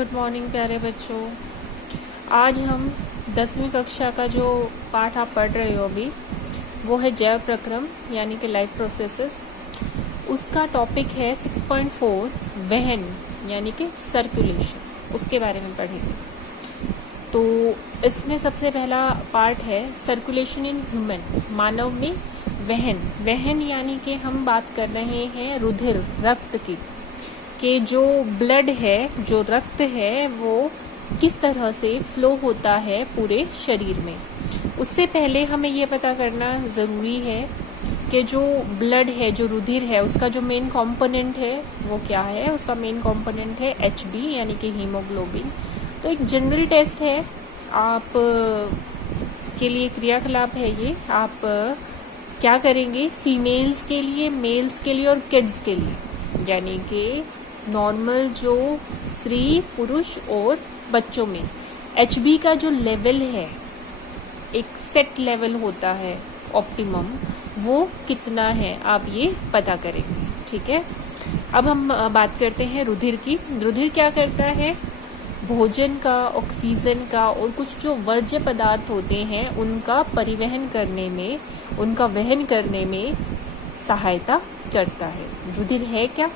Good morning प्यारे बच्चों। आज हम 10वीं कक्षा का जो पाठ आप पढ़ रहे हो अभी वो है जैव प्रक्रम यानी कि लाइफ प्रोसेसेस। उसका टॉपिक है 6.4 वहन यानी कि सर्कुलेशन, उसके बारे में पढ़ेंगे। तो इसमें सबसे पहला पार्ट है सर्कुलेशन इन ह्यूमन, मानव में वहन। वहन यानी कि हम बात कर रहे हैं रुधिर, रक्त की, कि जो ब्लड है, जो रक्त है, वो किस तरह से फ्लो होता है पूरे शरीर में। उससे पहले हमें ये पता करना ज़रूरी है कि जो ब्लड है, जो रुधिर है, उसका जो मेन कंपोनेंट है वो क्या है। उसका मेन कंपोनेंट है HB यानी कि हीमोग्लोबिन। तो एक जनरल टेस्ट है, आप के लिए क्रियाकलाप है ये। आप क्या करेंगे, फीमेल्स के लिए, मेल्स के लिए और किड्स के लिए, यानी कि नॉर्मल जो स्त्री, पुरुष और बच्चों में HB का जो लेवल है, एक सेट लेवल होता है ऑप्टिमम, वो कितना है आप ये पता करेंगे। ठीक है, अब हम बात करते हैं रुधिर की। रुधिर क्या करता है, भोजन का, ऑक्सीजन का और कुछ जो वर्ज्य पदार्थ होते हैं उनका परिवहन करने में, उनका वहन करने में सहायता करता है। रुधिर है क्या,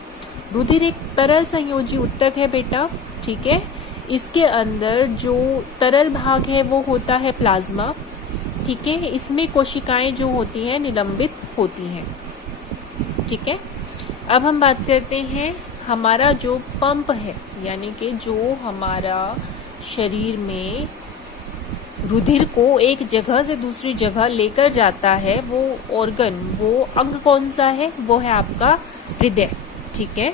रुधिर एक तरल संयोजी ऊतक है बेटा। ठीक है, इसके अंदर जो तरल भाग है वो होता है प्लाज्मा। ठीक है, इसमें कोशिकाएं जो होती हैं निलंबित होती हैं। ठीक है, अब हम बात करते हैं हमारा जो पंप है, यानी कि जो हमारा शरीर में रुधिर को एक जगह से दूसरी जगह लेकर जाता है, वो ऑर्गन, वो अंग कौन सा है, वो है आपका हृदय। ठीक है,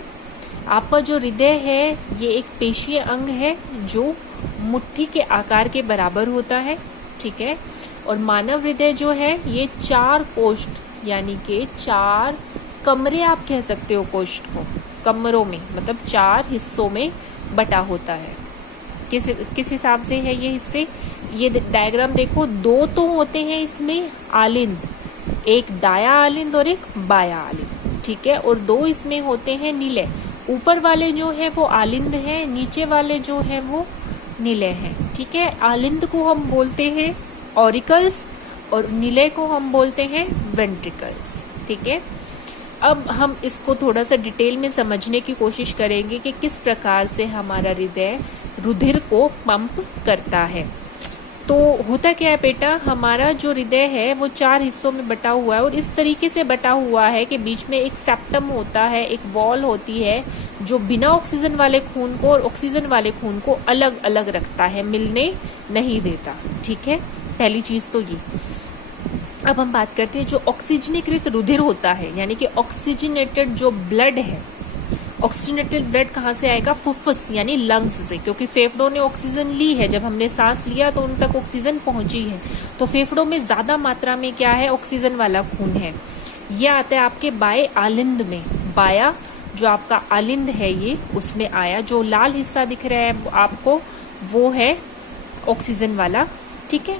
आपका जो हृदय है ये एक पेशीय अंग है जो मुट्ठी के आकार के बराबर होता है। ठीक है, और मानव हृदय जो है ये 4 कोष्ठ यानी कि 4 कमरे आप कह सकते हो, कोष्ठ को कमरों में, मतलब 4 हिस्सों में बटा होता है। किस हिसाब से है ये हिस्से, ये डायग्राम देखो, 2 तो होते हैं इसमें आलिंद, एक दाया आलिंद और एक बाया आलिंद। ठीक है, और 2 इसमें होते हैं नीले। ऊपर वाले जो है वो आलिंद है, नीचे वाले जो है वो नीले हैं। ठीक है, आलिंद को हम बोलते हैं ऑरिकल्स और नीले को हम बोलते हैं वेंट्रिकल्स। ठीक है, अब हम इसको थोड़ा सा डिटेल में समझने की कोशिश करेंगे कि किस प्रकार से हमारा हृदय रुधिर को पंप करता है। तो होता क्या है बेटा, हमारा जो हृदय है वो 4 हिस्सों में बटा हुआ है और इस तरीके से बटा हुआ है कि बीच में एक सेप्टम होता है, एक वॉल होती है जो बिना ऑक्सीजन वाले खून को और ऑक्सीजन वाले खून को अलग अलग रखता है, मिलने नहीं देता। ठीक है, पहली चीज तो ये। अब हम बात करते हैं जो ऑक्सीजनीकृत रुधिर होता है, यानी कि ऑक्सीजनेटेड जो ब्लड है। ऑक्सीजनेटेड ब्लड कहाँ से आएगा, फुफ्फुस यानी लंग्स से, क्योंकि फेफड़ों ने ऑक्सीजन ली है, जब हमने सांस लिया तो उन तक ऑक्सीजन पहुंची है। तो फेफड़ों में ज्यादा मात्रा में क्या है, ऑक्सीजन वाला खून है। ये आता है आपके बाएं आलिंद में, बाया जो आपका आलिंद है ये उसमें आया। जो लाल हिस्सा दिख रहा है आपको वो है ऑक्सीजन वाला। ठीक है,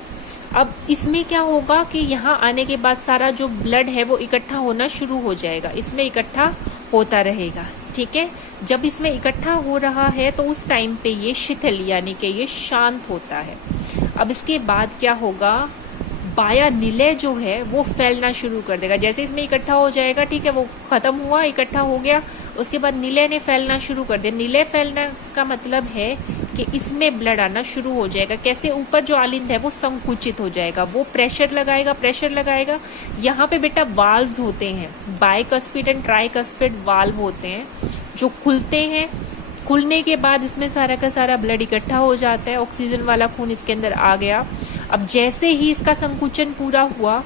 अब इसमें क्या होगा कि यहाँ आने के बाद सारा जो ब्लड है वो इकट्ठा होना शुरू हो जाएगा, इसमें इकट्ठा होता रहेगा। ठीक है, जब इसमें इकट्ठा हो रहा है तो उस टाइम पे ये शिथिल यानी कि ये शांत होता है। अब इसके बाद क्या होगा, बाया निलय जो है वो फैलना शुरू कर देगा। जैसे इसमें इकट्ठा हो जाएगा, ठीक है, वो खत्म हुआ, इकट्ठा हो गया, उसके बाद निलय ने फैलना शुरू कर दिया। निलय फैलना का मतलब है कि इसमें ब्लड आना शुरू हो जाएगा। कैसे, ऊपर जो आलिंद है वो संकुचित हो जाएगा, वो प्रेशर लगाएगा। यहाँ पे बेटा वाल्व्स होते हैं, बाइकस्पिड एंड ट्राइकस्पिड वाल्व होते हैं जो खुलते हैं। खुलने के बाद इसमें सारा का सारा ब्लड इकट्ठा हो जाता है, ऑक्सीजन वाला खून इसके अंदर आ गया। अब जैसे ही इसका संकुचन पूरा हुआ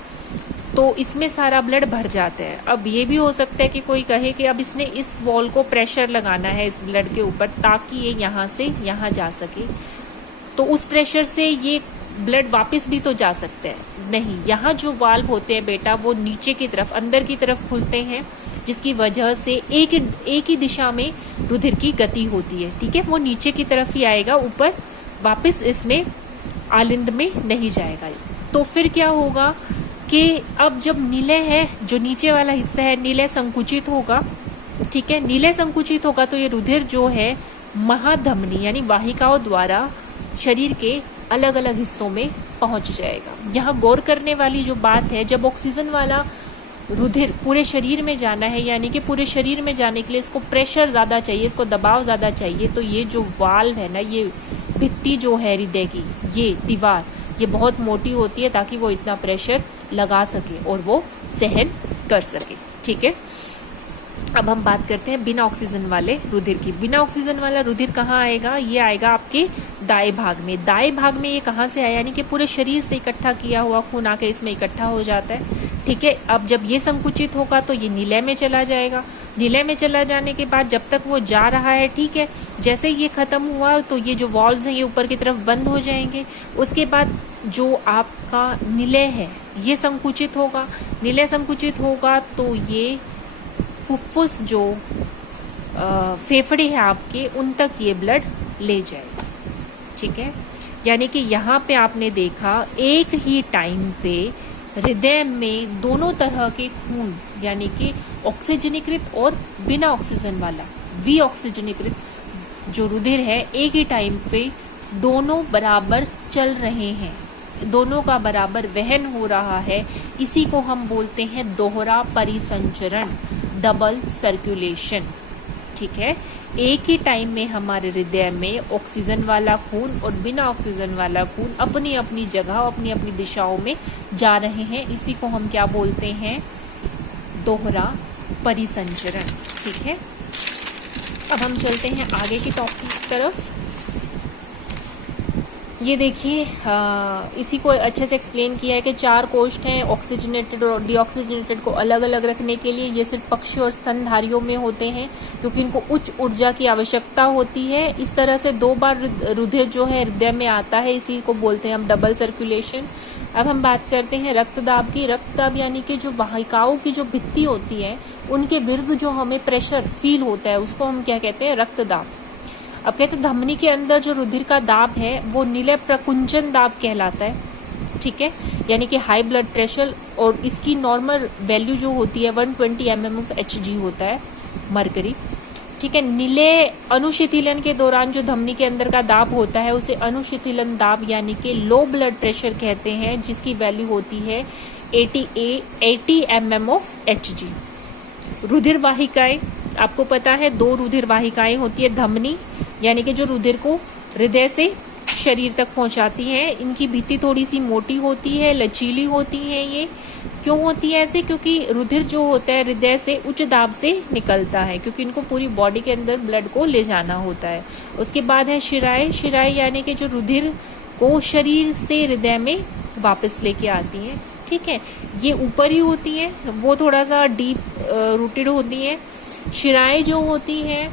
तो इसमें सारा ब्लड भर जाता है। अब ये भी हो सकता है कि कोई कहे कि अब इसने इस वॉल को प्रेशर लगाना है इस ब्लड के ऊपर ताकि ये यहाँ से यहाँ जा सके, तो उस प्रेशर से ये ब्लड वापस भी तो जा सकता है। नहीं, यहाँ जो वाल्व होते हैं बेटा वो नीचे की तरफ, अंदर की तरफ खुलते हैं, जिसकी वजह से एक ही दिशा में रुधिर की गति होती है। ठीक है, वो नीचे की तरफ ही आएगा, ऊपर वापस इसमें आलिंद में नहीं जाएगा। तो फिर क्या होगा कि अब जब नीले है, जो नीचे वाला हिस्सा है, नीले संकुचित होगा। ठीक है, नीले संकुचित होगा तो ये रुधिर जो है महाधमनी यानी वाहिकाओं द्वारा शरीर के अलग अलग हिस्सों में पहुंच जाएगा। यहाँ गौर करने वाली जो बात है, जब ऑक्सीजन वाला रुधिर पूरे शरीर में जाना है, यानी कि पूरे शरीर में जाने के लिए इसको प्रेशर ज़्यादा चाहिए, इसको दबाव ज़्यादा चाहिए, तो ये जो वाल्व है ना, ये भित्ति जो है हृदय की, ये दीवार, ये बहुत मोटी होती है ताकि वो इतना प्रेशर लगा सके और वो सहन कर सके। ठीक है, अब हम बात करते हैं बिना ऑक्सीजन वाले रुधिर की। बिना ऑक्सीजन वाला रुधिर कहाँ आएगा? ये आएगा आपके दाएं भाग में। दाएं भाग में ये कहाँ से आया? यानी कि पूरे शरीर से इकट्ठा किया हुआ खून आके इसमें इकट्ठा हो जाता है। ठीक है, अब जब ये संकुचित होगा तो ये नीले में चला जाएगा। नीले में चला जाने के बाद जब तक वो जा रहा है, ठीक है, जैसे ये खत्म हुआ तो ये जो वॉल्व्स हैं ये ऊपर की तरफ बंद हो जाएंगे। उसके बाद जो आपका निलय है ये संकुचित होगा। निलय संकुचित होगा तो ये फुफ्फुस जो फेफड़े हैं आपके, उन तक ये ब्लड ले जाएगा। ठीक है, यानी कि यहाँ पे आपने देखा एक ही टाइम पे हृदय में दोनों तरह के खून, यानी कि ऑक्सीजनीकृत और बिना ऑक्सीजन वाला विऑक्सीजनीकृत जो रुधिर है, एक ही टाइम पे दोनों बराबर चल रहे हैं, दोनों का बराबर वहन हो रहा है। इसी को हम बोलते हैं दोहरा परिसंचरण, डबल सर्कुलेशन। ठीक है, एक ही टाइम में हमारे हृदय में ऑक्सीजन वाला खून और बिना ऑक्सीजन वाला खून अपनी अपनी जगह, अपनी अपनी दिशाओं में जा रहे हैं। इसी को हम क्या बोलते हैं? दोहरा परिसंचरण। ठीक है, अब हम चलते हैं आगे की टॉपिक की तरफ। ये देखिए, इसी को अच्छे से एक्सप्लेन किया है कि 4 कोष्ठ हैं ऑक्सीजनेटेड और डीऑक्सीजनेटेड को अलग अलग रखने के लिए। ये सिर्फ पक्षी और स्तनधारियों में होते हैं क्योंकि इनको उच्च ऊर्जा की आवश्यकता होती है। इस तरह से 2 बार रुधिर जो है हृदय में आता है, इसी को बोलते हैं हम डबल सर्कुलेशन। अब हम बात करते हैं रक्तदाब की। रक्तदाब यानी कि जो वाहिकाओं की जो भित्ति होती है उनके विरुद्ध जो हमें प्रेशर फील होता है उसको हम क्या कहते हैं? रक्तदाब। अब कहते हैं धमनी के अंदर जो रुधिर का दाब है वो निलय प्रकुंचन दाब कहलाता है। ठीक है, यानी कि हाई ब्लड प्रेशर, और इसकी नॉर्मल वैल्यू जो होती है 120 mmHg होता है मरकरी। ठीक है, निलय अनुशिथिलन के दौरान जो धमनी के अंदर का दाब होता है उसे अनुशिथिलन दाब यानी कि लो ब्लड प्रेशर कहते हैं, जिसकी वैल्यू होती है 80 mmHg। रुधिर वाहिकाएं, आपको पता है 2 रुधिर वाहिकाएं होती है। धमनी यानी कि जो रुधिर को हृदय से शरीर तक पहुंचाती हैं, इनकी भित्ति थोड़ी सी मोटी होती है, लचीली होती है। ये क्यों होती है ऐसे? क्योंकि रुधिर जो होता है हृदय से उच्च दाब से निकलता है, क्योंकि इनको पूरी बॉडी के अंदर ब्लड को ले जाना होता है। उसके बाद है शिराएं। शिराएं यानी कि जो रुधिर को शरीर से हृदय में वापस लेके आती हैं। ठीक है, ये ऊपर ही होती है, वो थोड़ा सा डीप रूटेड होती है। शिराएं जो होती हैं